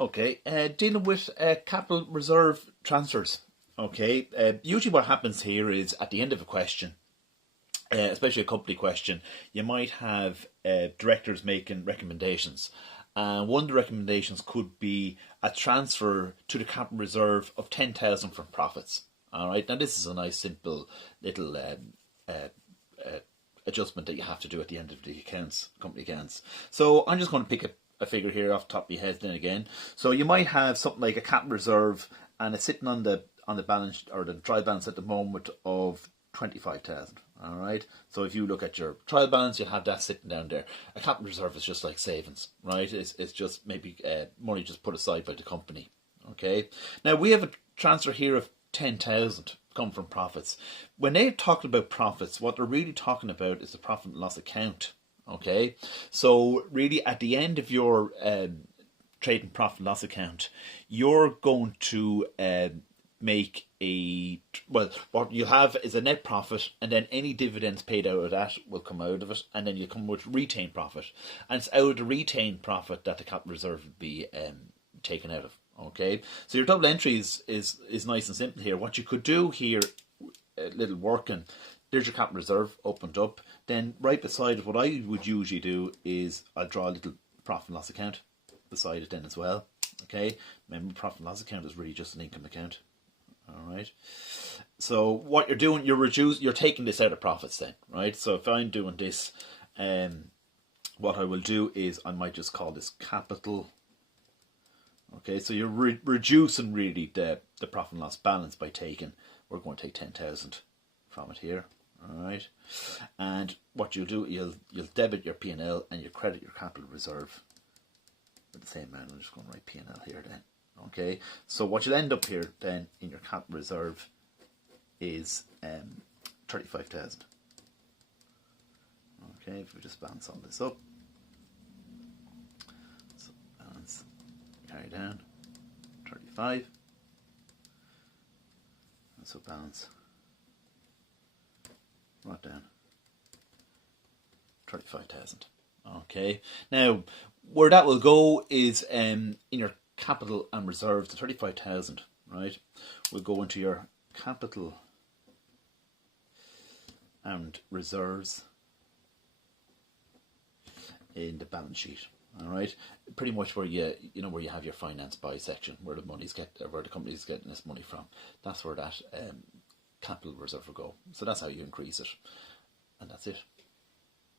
Okay, dealing with capital reserve transfers. Okay, usually what happens here is at the end of a question, especially a company question, you might have directors making recommendations. One of the recommendations could be a transfer to the capital reserve of 10,000 from profits. All right, now this is a nice simple little adjustment that you have to do at the end of the accounts, company accounts. So I'm just going to pick a figure here off the top of your head then again. So you might have something like a capital reserve, and it's sitting on the balance or the trial balance at the moment of 25,000. All right. So if you look at your trial balance, you'll have that sitting down there. A capital reserve is just like savings, right? It's just maybe money just put aside by the company. Okay. Now we have a transfer here of 10,000 come from profits. When they're talking about profits, what they're really talking about is the profit and loss account. Okay. So really, at the end of your trade and profit and loss account, you're going to make what you have is a net profit, and then any dividends paid out of that will come out of it, and then you come with retained profit, and it's out of the retained profit that the capital reserve will be taken out of. Okay, so your double entry is nice and simple here. What you could do here, a little working, there's your capital reserve opened up. Then right beside it, what I would usually do is I'll draw a little profit and loss account beside it then as well. Okay, remember, profit and loss account is really just an income account. All right. So what you're doing, you're taking this out of profits then, right? So if I'm doing this, what I will do is I might just call this capital. Okay, so you're reducing really the profit and loss balance by taking. We're going to take 10,000 from it here. All right, and what you'll do, you'll debit your P&L and you credit your capital reserve with the same amount. I'm just going to write P&L here then. Okay, so what you'll end up here then in your capital reserve is 35,000. Okay, if we just balance all this up, so balance carry down 35, and so balance right down 35,000. Okay, now where that will go is in your capital and reserves, the 35,000, right, will go into your capital and reserves in the balance sheet. All right, pretty much where where you have your finance by section, where the company's getting this money from. That's where that capital reserve will go. So that's how you increase it, and that's it.